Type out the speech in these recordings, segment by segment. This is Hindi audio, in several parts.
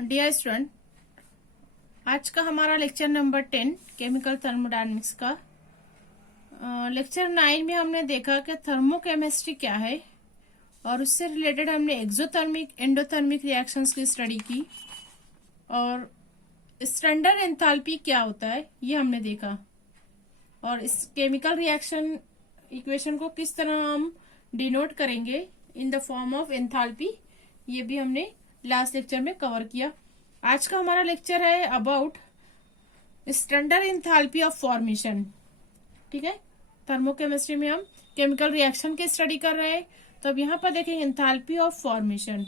डियर स्टूडेंट, आज का हमारा लेक्चर नंबर 10 केमिकल थर्मोडायनेमिक्स का। लेक्चर 9 में हमने देखा कि थर्मोकेमिस्ट्री क्या है और उससे रिलेटेड हमने एक्सोथर्मिक एंडोथर्मिक रिएक्शंस की स्टडी की और स्टैंडर्ड एंथैल्पी क्या होता है ये हमने देखा और इस केमिकल रिएक्शन इक्वेशन को किस तरह हम डिनोट करेंगे in the form of enthalpy, ये भी हमने लास्ट लेक्चर में कवर किया। आज का हमारा लेक्चर है about standard enthalpy of formation. ठीक है, थर्मोकेमिस्ट्री में हम केमिकल रिएक्शन की स्टडी कर रहे हैं, तो अब यहाँ पर देखेंगे enthalpy of formation.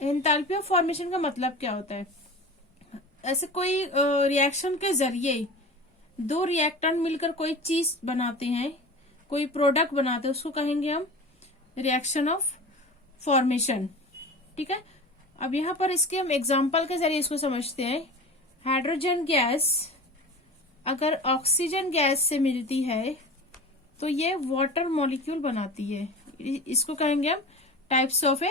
Enthalpy of formation का मतलब क्या होता है? ऐसे कोई रिएक्शन के जरिए दो रिएक्टेंट मिलकर कोई चीज बनाते हैं, कोई प्रोडक्ट बनाते हैं, उसको कहेंगे हम रिएक्शन ऑफ फॉर्मेशन। ठीक है, अब यहाँ पर इसके हम एग्जांपल के जरिए इसको समझते हैं। हाइड्रोजन गैस अगर ऑक्सीजन गैस से मिलती है तो ये वाटर मॉलिक्यूल बनाती है, इसको कहेंगे हम types of a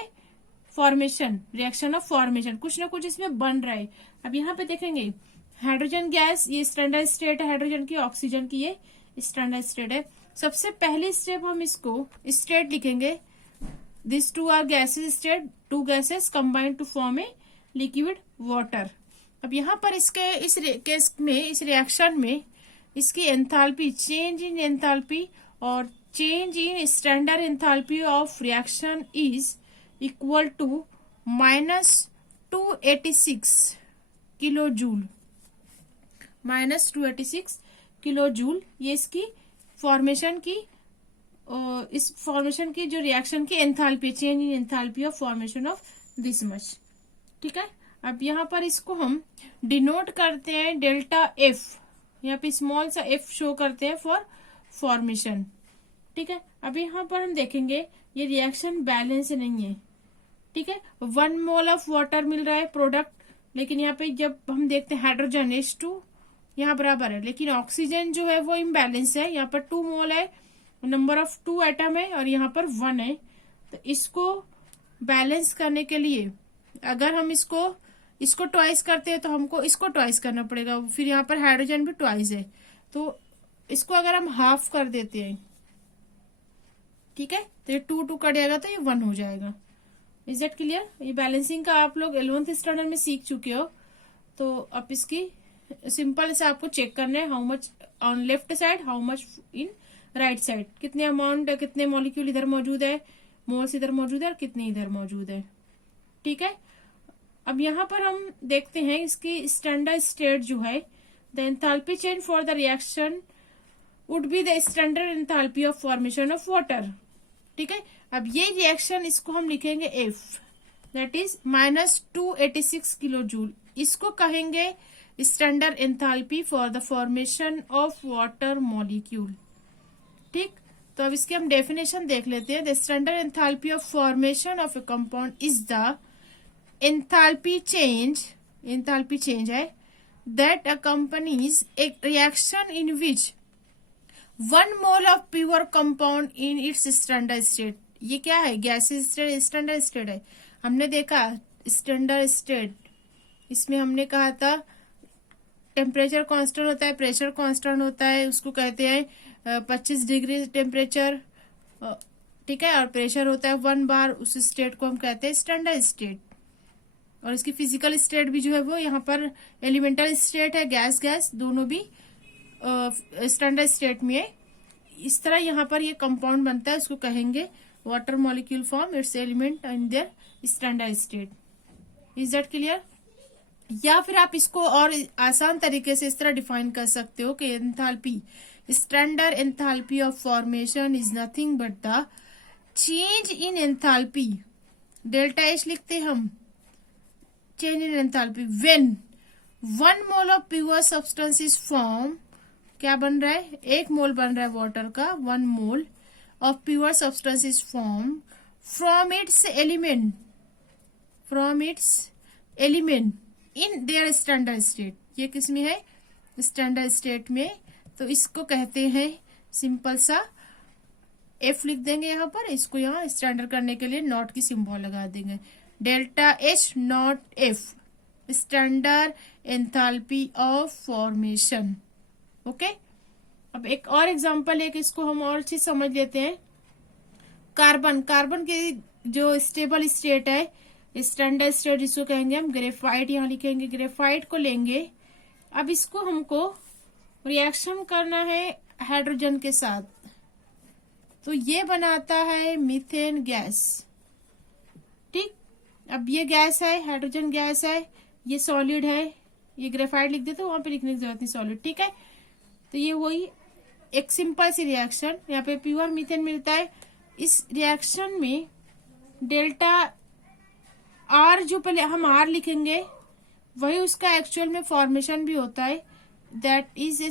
formation, reaction of formation. कुछ ना कुछ इसमें बन रहा है। अब यहाँ पे देखेंगे हाइड्रोजन गैस, ये स्टैंडर्ड स्टेट है हाइड्रोजन की, ऑक्सीजन की ये स्टैंडर्ड स्टेट है। सबसे पहली स्टेप हम इसको स्टेट लिखेंगे, this two are gases state, two gases combined to form a liquid water. अब यहाँ पर इसके इस केस में, इस रिएक्शन में इसकी एंथैल्पी, चेंज इन एंथैल्पी और change in standard enthalpy of reaction is equal to -286 kilo joule, -286 kilo joule. ये इसकी फॉर्मेशन की, इस फॉर्मेशन की जो रिएक्शन की enthalpy, change in enthalpy of formation of this much. ठीक है, अब यहाँ पर इसको हम डिनोट करते हैं डेल्टा एफ, यहाँ पे स्मॉल सा एफ शो करते हैं फॉर फॉर्मेशन। ठीक है, अब यहाँ पर हम देखेंगे ये रिएक्शन बैलेंस नहीं है। ठीक है, 1 मोल ऑफ वाटर मिल रहा है प्रोडक्ट, लेकिन यहाँ पे जब हम देखते हैं हाइड्रोजन H2 यहाँ बराबर है, लेकिन ऑक्सीजन जो है वो इम्बैलेंस है। यहाँ पर 2 मोल है, नंबर ऑफ 2 एटम है और यहाँ पर 1 है। तो इसको बैलेंस करने के लिए अगर हम इसको ट्वाइस करते हैं तो हमको इसको ट्वाइस करना पड़ेगा, फिर यहाँ पर हाइड्रोजन भी ट्वाइस है, तो इसको अगर हम हाफ कर देते हैं, ठीक है, तो ये 2 कट जाएगा तो ये 1 हो जाएगा। Is that clear? ये बैलेंसिंग का आप लोग 11th स्टैंडर्ड में सीख चुके हो, तो अब इसकी सिंपल से आपको चेक करना है, how much on left side, how much in right side, कितने अमाउंट, कितने मॉलिक्यूल इधर मौजूद है, मोल्स इधर मौजूद है और कितने इधर मौजूद है। ठीक है, अब यहाँ पर हम देखते हैं इसकी स्टैंडर्ड स्टेट जो है, the enthalpy change for the reaction would be the standard enthalpy of formation of water. ठीक है, अब ये रिएक्शन इसको हम लिखेंगे F, that is -286 kilo joule. इसको कहेंगे standard enthalpy for the formation of water molecule. ठीक, तो अब इसकी हम डेफिनेशन देख लेते हैं। The standard enthalpy of formation of a compound is the enthalpy change है that accompanies a reaction in which 1 mole of pure compound in its standard state. ये क्या है? गैसेस स्टैंडर्ड स्टेट है। हमने देखा स्टैंडर्ड स्टेट, इसमें हमने कहा था टेम्परेचर कांस्टेंट होता है, प्रेशर कांस्टेंट होता है, उसको कहते हैं 25 डिग्री टेम्परेचर। ठीक है, और प्रेशर होता है 1 बार, उस स्टेट को हम कहते हैं स्टैंडर्ड स्टेट। और इसकी फिजिकल स्टेट भी जो है वो यहाँ पर एलिमेंटल स्टेट है, गैस दोनों भी स्टैंडर्ड स्टेट में है। इस तरह यहाँ पर ये कंपाउंड बनता है, उसको कहेंगे water molecule form it's element in their standard state. Is that clear? या फिर आप इसको और आसान तरीके से इस तरह डिफाइन कर सकते हो कि enthalpy, standard enthalpy of formation is nothing but the change in enthalpy, delta H लिखते हैं हम, change in enthalpy when 1 mole of pure substance is form. क्या बन रहा है? 1 मोल बन रहा है वाटर का, 1 mole of pure substance is form from its element in their standard state. ये किस में है? स्टैंडर्ड स्टेट में। तो इसको कहते हैं, सिंपल सा एफ लिख देंगे यहाँ पर, इसको यहाँ स्टैंडर्ड करने के लिए नॉट की सिंबल लगा देंगे। Delta H not F, standard enthalpy of formation. Okay, अब एक और एग्जांपल है कि इसको हम और चीज समझ लेते हैं। कार्बन, कार्बन की जो स्टेबल स्टेट है, स्टैंडर्ड स्टेट जिसको कहेंगे हम, ग्रेफाइट यहाँ लिखेंगे, ग्रेफाइट को लेंगे। अब इसको हमको रिएक्शन करना है हाइड्रोजन के साथ, तो ये बनाता है मीथेन गैस। ठीक, अब ये गैस है, हाइड्रोजन गैस है, ये सॉलिड है, ये ग्रेफाइट लिख देते, वहां पे लिखने की जरूरत नहीं, सॉलिड। ठीक है, तो ये वही एक सिंपल सी रिएक्शन, यहाँ पे प्योर मीथेन मिलता है। इस रिएक्शन में डेल्टा आर, जो पहले हम आर लिखेंगे वही उसका एक्चुअल में फॉर्मेशन भी होता है, that is a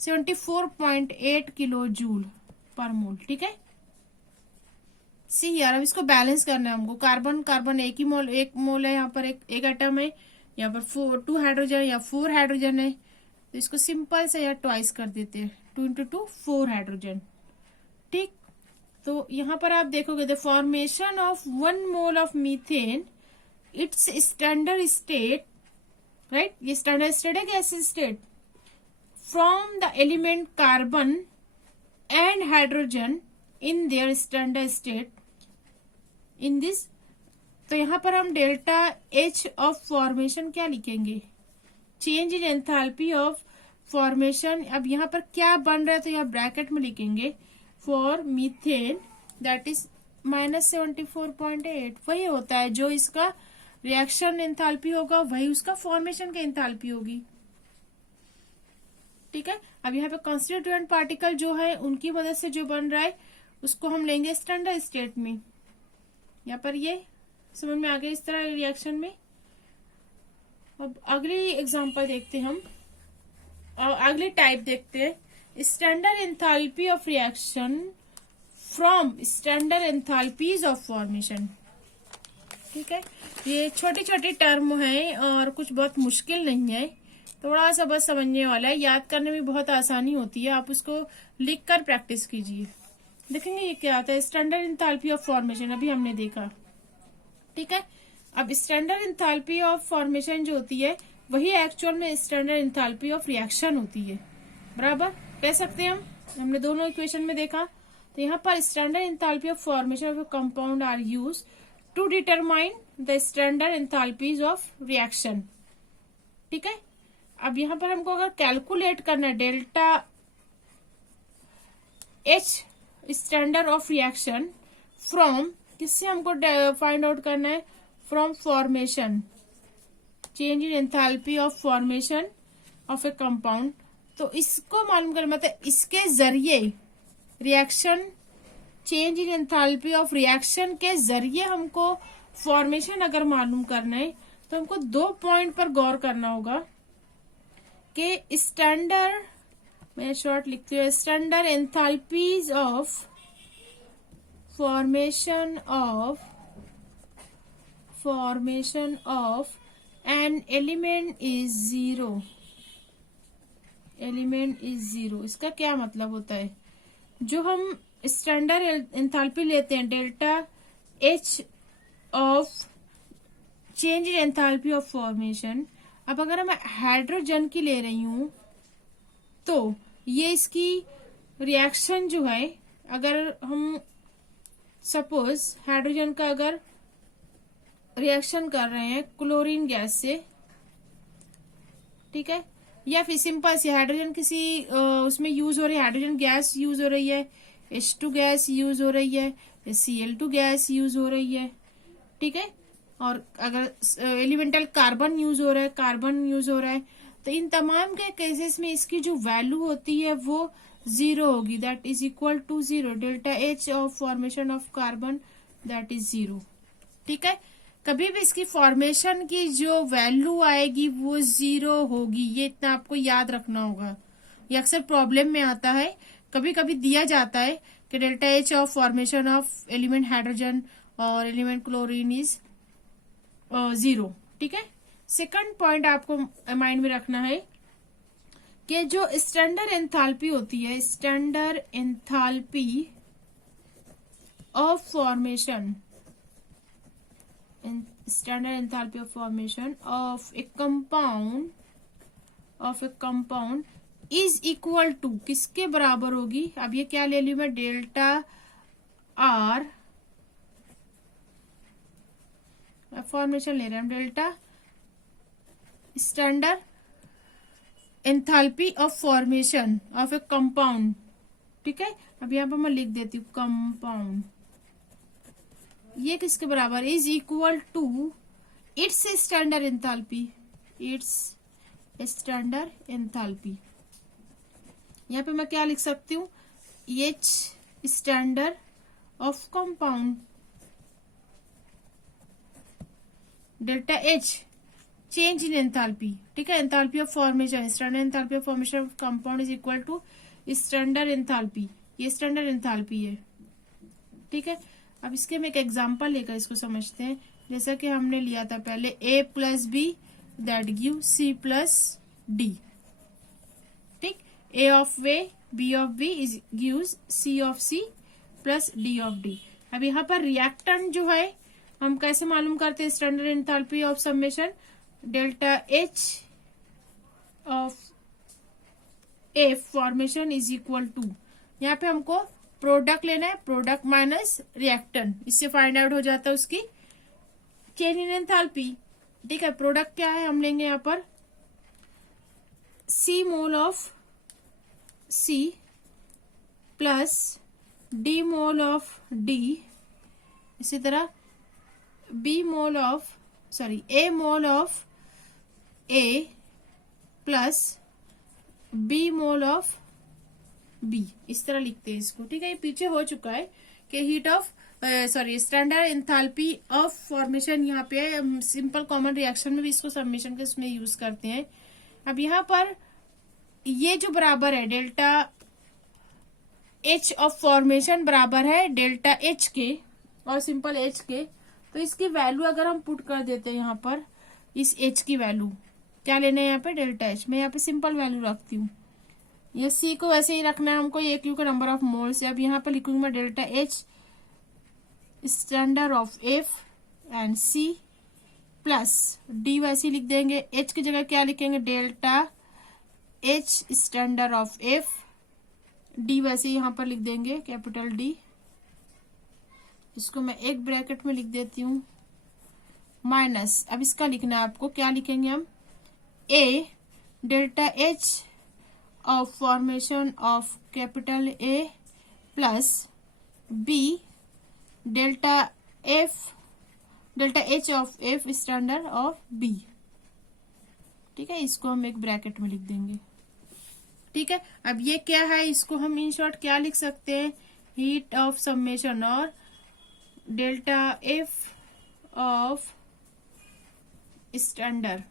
74.8 kilo joule per mole. ठीक है, सी यार, अब इसको बैलेंस करना है हमको। कार्बन, कार्बन एक मोल है, यहाँ पर एक एटम है, यहाँ पर 2 हाइड्रोजन या 4 हाइड्रोजन है, तो इसको सिंपल से यार ट्वाइस कर देते हैं, 2 × 2 4 हाइड्रोजन। ठीक, तो यहाँ पर आप देखोगे the formation of 1 mole of methane, it's standard state, right, ये स्टैंडर्ड स्टेट है, gas state, from the element carbon and hydrogen in their standard state in this. तो यहाँ पर हम डेल्टा एच ऑफ फॉर्मेशन क्या लिखेंगे, change in enthalpy of formation. अब यहाँ पर क्या बन रहा है, तो यहाँ ब्रैकेट में लिखेंगे फॉर मीथेन, दैट इज -74.8, वही होता है जो इसका रिएक्शन एंथैल्पी होगा, वही उसका फॉर्मेशन की एंथैल्पी होगी। ठीक है, अब यहाँ पे कॉन्स्टिट्यूएंट पार्टिकल जो है उनकी मदद से जो बन रहा है उसको हम लेंगे स्टैंडर्ड स्टेट में। यहाँ पर ये समझ में आ गया इस तरह रिएक्शन में। अब अगली एग्जांपल देखते हैं हम, और अगली टाइप देखते हैं, standard enthalpy of reaction from standard enthalpies of formation. ठीक है, ये छोटी छोटी टर्म है और कुछ बहुत मुश्किल नहीं है, थोड़ा सा बस समझने वाला है, याद करने में बहुत आसानी होती है, आप उसको लिख कर प्रैक्टिस कीजिए। देखेंगे ये क्या आता है, स्टैंडर्ड एंथैल्पी ऑफ फॉर्मेशन अभी हमने देखा। ठीक है, अब स्टैंडर्ड एंथैल्पी ऑफ फॉर्मेशन जो होती है वही एक्चुअल में स्टैंडर्ड एंथैल्पी ऑफ रिएक्शन होती है, बराबर कह सकते हैं हम, हमने दोनों इक्वेशन में देखा। तो यहाँ पर standard enthalpy of formation of compound are use to determine the standard enthalpies of reaction. ठीक है, अब यहाँ पर हमको अगर कैलकुलेट करना है delta H standard of reaction from, किससे हमको फाइंड आउट करना है, from formation, change in enthalpy of formation of a compound. तो इसको मालूम करना, मतलब इसके जरिए reaction, change in enthalpy of reaction के जरिए हमको फॉर्मेशन अगर मालूम करना है तो हमको 2 पॉइंट पर गौर करना होगा कि स्टैंडर्ड, मैं शॉर्ट लिखती हूँ, standard enthalpies of formation of an element is 0। Element is 0, इसका क्या मतलब होता है, जो हम स्टैंडर्ड एंथैल्पी लेते हैं delta H of change in enthalpy of formation, अब अगर मैं हाइड्रोजन की ले रही हूं तो ये इसकी रिएक्शन जो है, अगर हम सपोज हाइड्रोजन का अगर रिएक्शन कर रहे हैं क्लोरीन गैस से, ठीक है, या फिर सिंपल से हाइड्रोजन किसी उसमें यूज हो रही है, हाइड्रोजन गैस यूज हो रही है, H2 गैस यूज हो रही है, Cl2 गैस यूज हो रही है। ठीक है, और अगर एलिमेंटल कार्बन यूज हो रहा है, कार्बन यूज हो रहा है, तो इन तमाम के केसेस में इसकी जो वैल्यू होती है वो 0 होगी, that is equal to 0। Delta H of formation of carbon that is 0। ठीक है, कभी भी इसकी फॉर्मेशन की जो वैल्यू आएगी वो 0 होगी, ये इतना आपको याद रखना होगा। ये अक्सर प्रॉब्लम में आता है, कभी कभी दिया जाता है कि delta H of formation of element hydrogen और एलिमेंट क्लोरीन इज 0। ठीक है, सेकंड पॉइंट आपको माइंड में रखना है कि जो स्टैंडर्ड एंथैल्पी होती है, standard enthalpy of formation standard enthalpy of formation of a compound is equal to किसके बराबर होगी? अब ये क्या ले ली मैं, डेल्टा आर फॉर्मेशन ले रहे हैं हम, delta standard enthalpy of formation of a compound. ठीक है, अब यहां पर मैं लिख देती हूँ कंपाउंड, ये किसके बराबर? Is equal to its standard enthalpy, its standard enthalpy. यहाँ पे मैं क्या लिख सकती हूँ? H standard of compound, delta H change in enthalpy. ठीक है, enthalpy of formation, standard enthalpy of formation of compound is equal to standard enthalpy, ये स्टैंडर्ड एंथैल्पी है। ठीक है, अब इसके हम एक एग्जांपल लेकर इसको समझते हैं। जैसा कि हमने लिया था पहले, A plus B that give C plus D. ठीक, A of A B of B is gives C of C plus D of D. अब यहाँ पर रिएक्टेंट जो है हम कैसे मालूम करते हैं? Standard enthalpy of summation delta H of F formation is equal to, यहाँ पे हमको प्रोडक्ट लेना है, प्रोडक्ट माइनस रिएक्टेंट, इससे फाइंड आउट हो जाता है उसकी चेंज इन एंथैल्पी। ठीक है, प्रोडक्ट क्या है? हम लेंगे यहाँ पर C mole of C plus D mole of D, इसी तरह B mole of A mole of A plus B mole of B, इस तरह लिखते हैं इसको। ठीक है, ये पीछे हो चुका है कि heat of standard enthalpy of formation यहाँ पे है। सिंपल कॉमन रिएक्शन में भी इसको समेशन के उसमें यूज करते हैं। अब यहाँ पर ये जो बराबर है डेल्टा एच ऑफ फॉर्मेशन बराबर है डेल्टा एच के और सिंपल एच के, तो इसकी वैल्यू अगर हम पुट कर देते हैं यहाँ पर, इस एच की वैल्यू क्या लेना है यहाँ पे? Delta H. मैं यहाँ पे सिंपल वैल्यू रखती हूँ, ये सी को वैसे ही रखना है हमको, ये क्यू का नंबर ऑफ मोल से। अब यहाँ पे लिखूंगी मैं delta H standard of F and C plus D, वैसे ही लिख देंगे। एच की जगह क्या लिखेंगे? Delta H standard of F, D वैसे ही यहाँ पर लिख देंगे कैपिटल डी, इसको मैं एक ब्रैकेट में लिख देती हूँ, माइनस। अब इसका लिखना है आपको, क्या लिखेंगे हम? A delta H of formation of capital A plus B delta H of F standard of B. ठीक है, इसको हम एक ब्रैकेट में लिख देंगे। ठीक है, अब ये क्या है? इसको हम इन शॉर्ट क्या लिख सकते हैं? हीट ऑफ समेशन और delta F of standard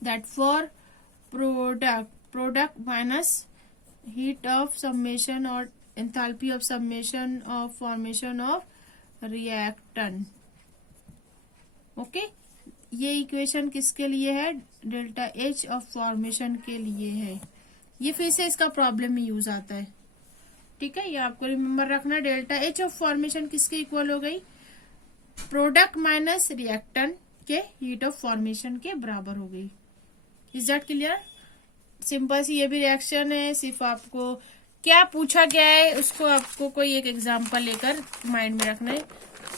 that for product minus heat of summation और enthalpy of summation of formation of reactant. Okay, ये इक्वेशन किसके लिए है? डेल्टा एच ऑफ फॉर्मेशन के लिए है। ये फिर से इसका प्रॉब्लम में यूज आता है। ठीक है, ये आपको रिमेम्बर रखना। डेल्टा एच ऑफ फॉर्मेशन किसके इक्वल हो गई? प्रोडक्ट माइनस रिएक्टेंट के हीट ऑफ फॉर्मेशन के बराबर हो गई। Is that clear? सिंपल सी ये भी रिएक्शन है, सिर्फ आपको क्या पूछा गया है उसको आपको कोई एक एग्जांपल लेकर माइंड में रखना है।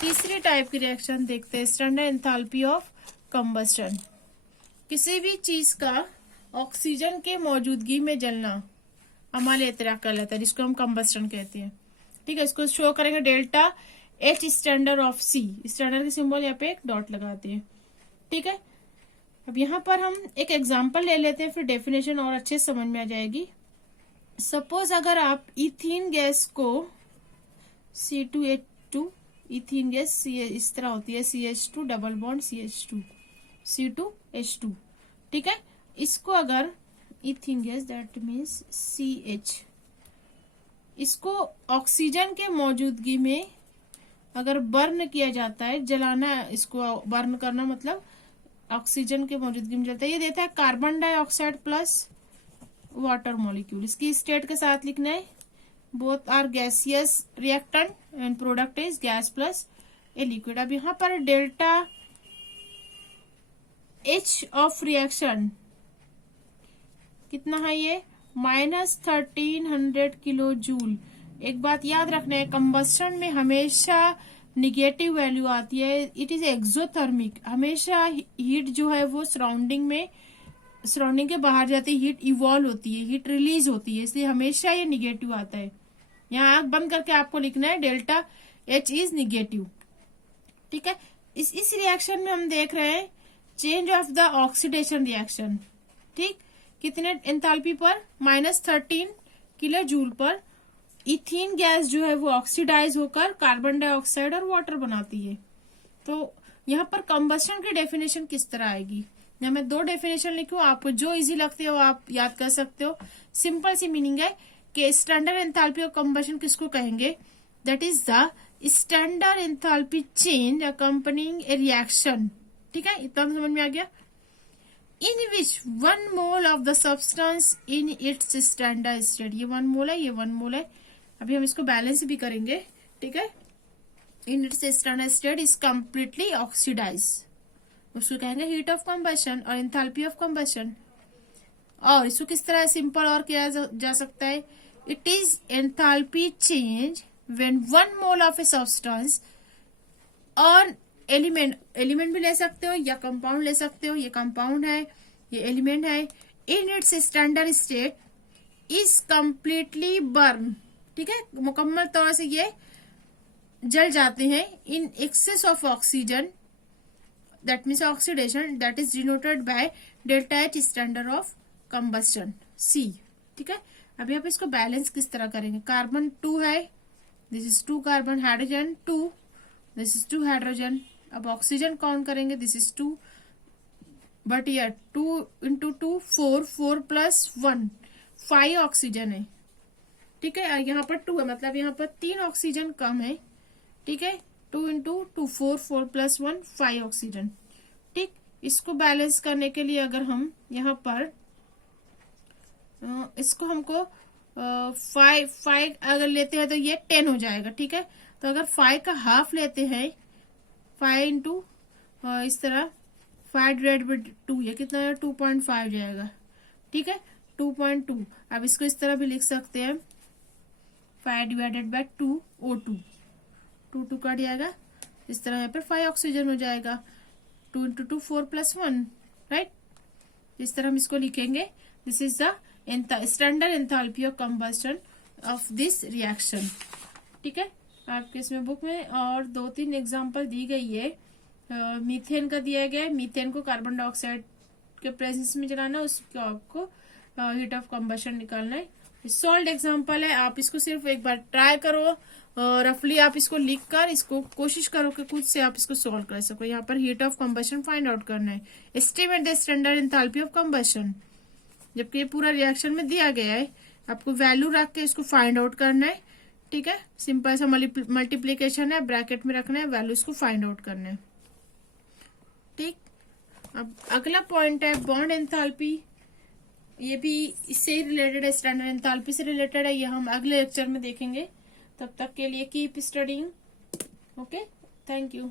तीसरी टाइप की रिएक्शन देखते हैं, स्टैंडर्ड एंथैल्पी ऑफ कंबस्टन। किसी भी चीज का ऑक्सीजन के मौजूदगी में जलना अमाल एतराक कहलाता है, जिसको हम कंबस्टन कहते हैं। ठीक है, इसको शो करेंगे delta H standard of C, standard के सिंबल यहाँ पे एक डॉट लगाते हैं। ठीक है, अब यहाँ पर हम एक एग्जांपल ले लेते हैं, फिर डेफिनेशन और अच्छे से समझ में आ जाएगी। सपोज अगर आप इथीन गैस को C2H2, इथीन गैस इस तरह होती है, CH2 double bond CH2 C2H2। ठीक है, इसको अगर ethene gas that means CH, इसको ऑक्सीजन के मौजूदगी में अगर बर्न किया जाता है, जलाना, इसको बर्न करना मतलब ऑक्सीजन के मौजूदगी में जलता है। ये देता है carbon dioxide plus water molecule. इसकी स्टेट के साथ लिखना है, both are gaseous reactant and product is gas plus a liquid. अब यहाँ पर डेल्टा एच ऑफ रिएक्शन कितना है ये, -1300 किलो जूल। एक बात याद रखना है, कंबस्शन में हमेशा निगेटिव वैल्यू आती है। इट इज एक्सोथर्मिक, हमेशा हीट जो है वो सराउंडिंग के बाहर जाती है, हीट इवॉल्व होती है, हीट रिलीज होती है, इसलिए हमेशा ये निगेटिव आता है। यहाँ आंख बंद करके आपको लिखना है डेल्टा एच इज निगेटिव। ठीक है, इस रिएक्शन में हम देख रहे हैं change of the oxidation reaction. ठीक, कितने एंथैल्पी पर, -13 किलो जूल पर इथीन गैस जो है वो ऑक्सीडाइज होकर कार्बन डाइऑक्साइड और वाटर बनाती है। तो यहाँ पर कंबस्शन की डेफिनेशन किस तरह आएगी, यहाँ मैं 2 डेफिनेशन लिखूं, आपको जो इजी लगती हो आप याद कर सकते हो। सिंपल सी मीनिंग है कि स्टैंडर्ड एंथैल्पी ऑफ कंबस्शन किसको कहेंगे, that is the standard enthalpy change accompanying A reaction. ठीक है, इतना समझ में आ गया। इन विच 1 mole of the substance in its standard state, ये 1 मोल है, ये 1 मोल है। अभी हम इसको बैलेंस भी करेंगे। ठीक है, in its standard state is completely oxidize, उसको कहेंगे हीट ऑफ कंबशन और एंथैल्पी ऑफ कंबशन। और इसको किस तरह सिंपल और किया जा सकता है, it is enthalpy change when 1 mole of a substance और एलिमेंट भी ले सकते हो या कंपाउंड ले सकते हो, ये कंपाउंड है, ये एलिमेंट है, in its standard state is completely burn. ठीक है, मुकम्मल तौर से ये जल जाते हैं in excess of oxygen, that means oxidation, that is denoted by delta H standard of combustion C. ठीक है, अभी आप इसको बैलेंस किस तरह करेंगे, कार्बन 2 है, this is 2 carbon, hydrogen 2, this is 2 hydrogen. अब ऑक्सीजन काउंट करेंगे, दिस इज 2, बट यार 2 इंटू 2 4, 4 प्लस 1 5 ऑक्सीजन है। ठीक है, यहाँ पर 2 है, मतलब यहाँ पर 3 ऑक्सीजन कम है। ठीक है, 2 इंटू 2 4, 4 प्लस 1 5 ऑक्सीजन। ठीक, इसको बैलेंस करने के लिए अगर हम यहाँ पर इसको हमको 5 अगर लेते हैं तो ये 10 हो जाएगा। ठीक है, तो अगर 5 का हाफ लेते हैं, 5 इंटू इस तरह 5 डिवाइड बाई 2, ये कितना है, 2.5 जाएगा। ठीक है, 2.2। अब इसको इस तरह भी लिख सकते हैं, 5 डिवाइडेड बाई 2 O2, 2 कट जाएगा, इस तरह यहाँ पर 5 ऑक्सीजन हो जाएगा। 2 इंटू 2 4 प्लस 1, राइट, इस तरह हम इसको लिखेंगे। This is the standard enthalpy of combustion of this reaction. ठीक है, आपके इसमें बुक में और 2-3 एग्जांपल दी गई है। मीथेन का दिया गया है, मीथेन को कार्बन डाइऑक्साइड के प्रेजेंस में जलाना, उसको आपको हीट ऑफ कंबशन निकालना है। सॉल्ड एग्जांपल है, आप इसको सिर्फ एक बार ट्राई करो, रफली आप इसको लिख कर इसको कोशिश करो कि खुद से आप इसको सॉल्व कर सको। यहाँ पर heat of combustion find out करना है, estimate the standard enthalpy of combustion, जबकि ये पूरा रिएक्शन में दिया गया है, आपको वैल्यू रख के इसको फाइंड आउट करना है। ठीक है, सिंपल सा मल्टीप्लीकेशन है, ब्रैकेट में रखना है, वैल्यू इसको फाइंड आउट करना है। ठीक, अब अगला पॉइंट है बॉन्ड एंथैल्पी, ये भी इससे रिलेटेड है, स्टैंडर्ड एंथैल्पी से रिलेटेड है, ये हम अगले लेक्चर में देखेंगे। तब तक के लिए keep studying. Okay, thank you.